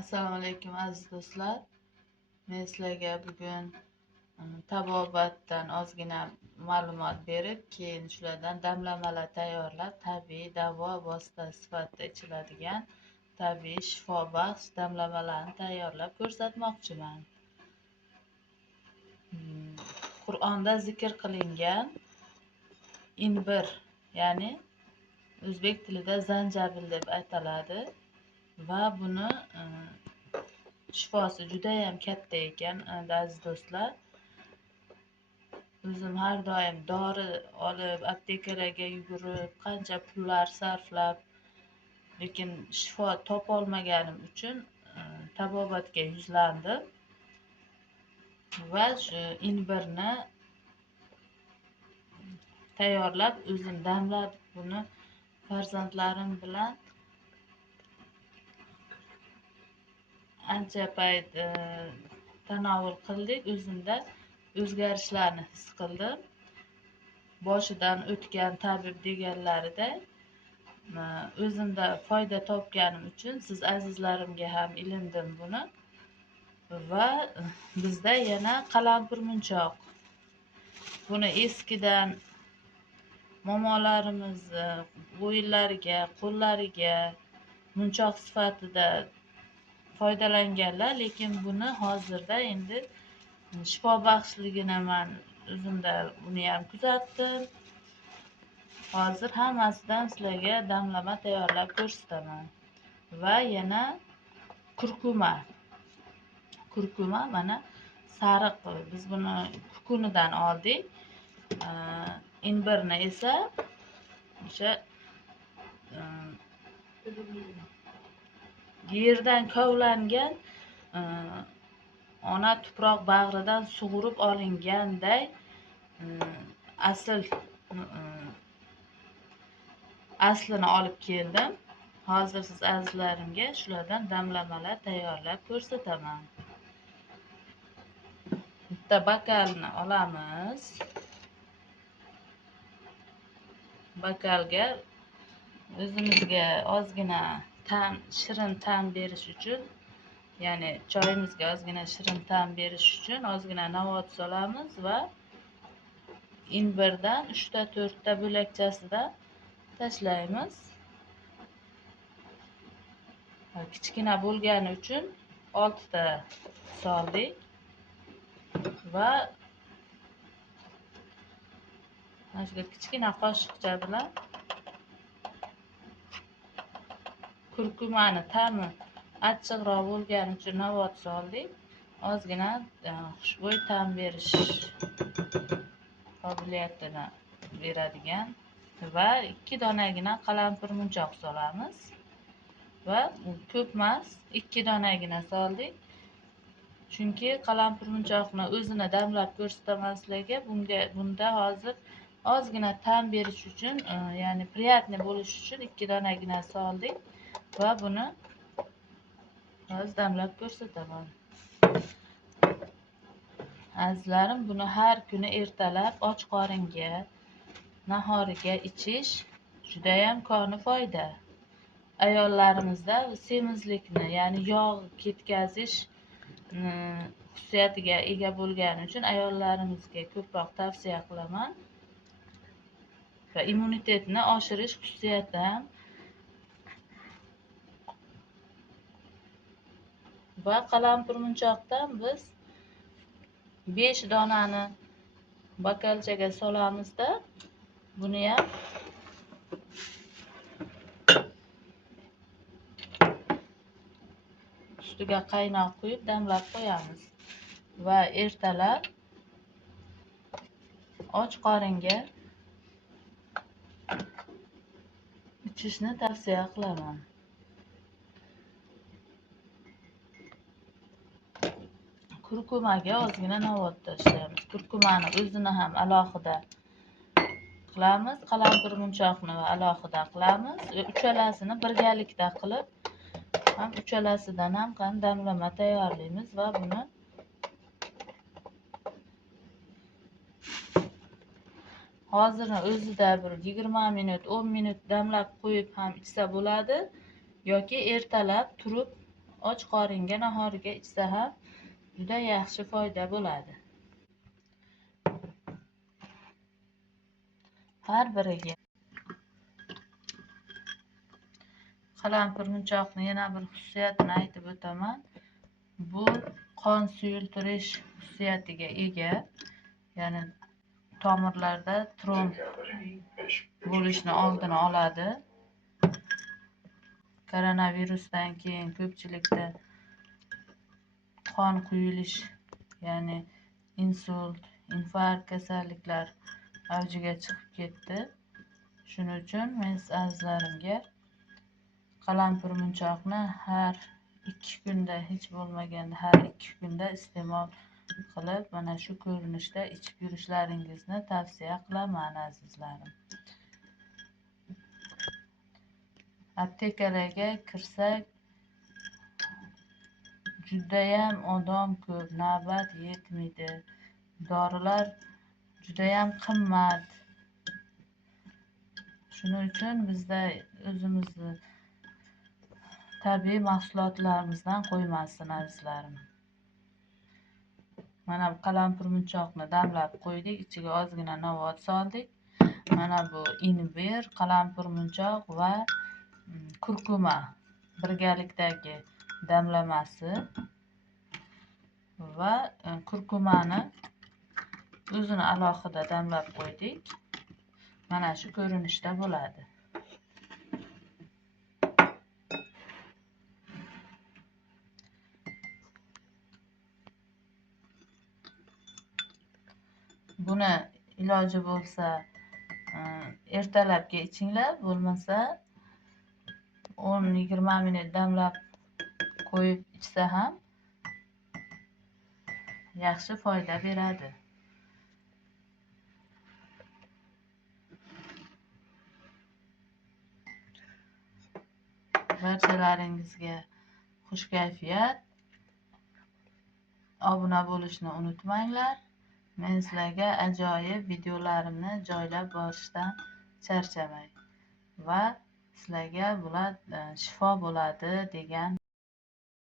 Assalomu alaykum aziz do'stlar. Men sizlarga bugun tabobatdan ozgina ma'lumot berib, keyin shulardan damlamalar tayyorlab, tabiiy davo vositasi sifatida ichiladigan tabiiy shifobaxsh damlamalarni tayyorlab ko'rsatmoqchiman. Qur'onda zikr qilingan inbir, ya'ni o'zbek tilida zanjabil deb aytiladi va buni shifosi judayam katta ekan aziz do'stlar. O'zim har doim dori olib aptekalarga yugurib qancha pullar sarflab, lekin shifo topolmaganim uchun tabobatga yuzlandim va shu inbirni tayyorlab o'zim damlab buni farzandlarim bilan ancha payt tanovul qildik. O'zimda o'zgarishlarni his qildim. Boshidan o'tgan tabib deganlariday o'zimda foyda topganim uchun siz azizlarimga ham ilindim buni. Va bizda yana qalampirmunchoq. Buni eskidan momolarimiz bo'yinlariga, qo'llariga munchoq sifatida foydalanganlar, lekin buni hozirda endi shifobaxshligini man o'zimda buni ham kuzatdim. Hozir hammasidan sizlarga damlama tayyorlab ko'rsataman. Va yana kurkuma mana sariq, biz buni kukunidan oldik. Inbirni esa o'sha yerdan kovlangan ona tuproq bag'ridan sug'urib olinganday aslini olib keldim. Hozir siz azizlarimga shulardan damlamalar tayyorlab ko'rsataman. Bitta bokalni olamiz. Bokalga o'zimizga ozgina shirin ta'm berish uchun, ya'ni choyimizga ozgina shirin ta'm berish uchun ozgina novot solamiz va inbirdan 3-4 ta bo'lakchasidan tashlaymiz. Kichkina bo'lgani uchun 6 ta soldik va mana shu kichkina qoshiqcha bilan kurkumani ta'mi achchiqroq bo'lgani uchun novot soldik. Ozgina xushbo'y ta'm berish qobiliyatini beradigan va 2 donagina qalampirmunchoq solamiz va ko'p emas, 2 donagina soldik. Chunki qalampirmunchoqni o'zini damlab ko'rsataman sizlarga. Bunda hozir ozgina ta'm berish uchun, ya'ni priyatni bo'lish uchun 2 donagina soldik va buni hozir damlab ko'rsataman. Azizlarim, buni har kuni ertalab och qoringa, nahoriga ichish judayam koni foyda. Ayollarimizda semizlikni, ya'ni yog' ketkazish xususiyatiga ega bo'lgani uchun ayollarimizga ko'proq tavsiya qilaman. Va immunitetni oshirish xususiyati ham. Va qalampirmunchoqdan biz 5 donani bokalchaga solamizda, buni ham ustiga qaynoq quyib damlab qo'yamiz va ertalab och qoringa ichishni tavsiya qilaman. Kurkumaga ozgina novot tashlaymiz. Kurkumani o'zini ham alohida qilamiz, qalampirmunchoqni alohida qilamiz va uchalasini birgalikda qilib ham uchalasidan ham damlama tayyorlaymiz va buni hozirni o'zida bir 20 minut, 10 minut damlab qo'yib ham ichsa bo'ladi yoki ertalab turib och qoringa nahoriga ichsa ham juda yaxshi foyda bo'ladi. Har biriga. Qalampir munchoqni yana bir xususiyatini aytib o'taman. Bu qon suyultirish xususiyatiga ega. Ya'ni tomirlarda tromb bo'lishni oldini oladi. Koronavirusdan keyin ko'pchilikda qon quyilish, ya'ni insult, infarkt kasalliklar avjiga chiqib ketdi. Shuning uchun men azizlarimga qalampir munchoqni har 2 kunda, hech bo'lmaganda har 2 kunda iste'mol qilib, mana shu ko'rinishda ichib yurishlaringizni tavsiya qilaman azizlarim. Aptekalarga kirsak, judayam odam ko'p, navbat yetmaydi. Dorilar judayam qimmat. Shuning uchun bizda o'zimizni tabiiy mahsulotlarimizdan qo'ymasdan azizlarim. Mana bu qalampir munchoqni damlab qo'ydik, ichiga ozgina novvot soldik. Mana bu imbir, qalampir munchoq va kurkuma birgalikdagi damlamasi va kurkumani o'zini alohida damlab qo'ydik. Mana shu ko'rinishda bo'ladi. Buni iloji bo'lsa ertalabga ichinglar, bo'lmasa 10-20 minut damlab qo'yib ichsa ham yaxshi foyda beradi. Barchalaringizga xush kayfiyat. Obuna bo'lishni unutmanglar. Men sizlarga ajoyib videolarimni joylab borishdan charchamang va sizlarga bular shifo bo'ladi degan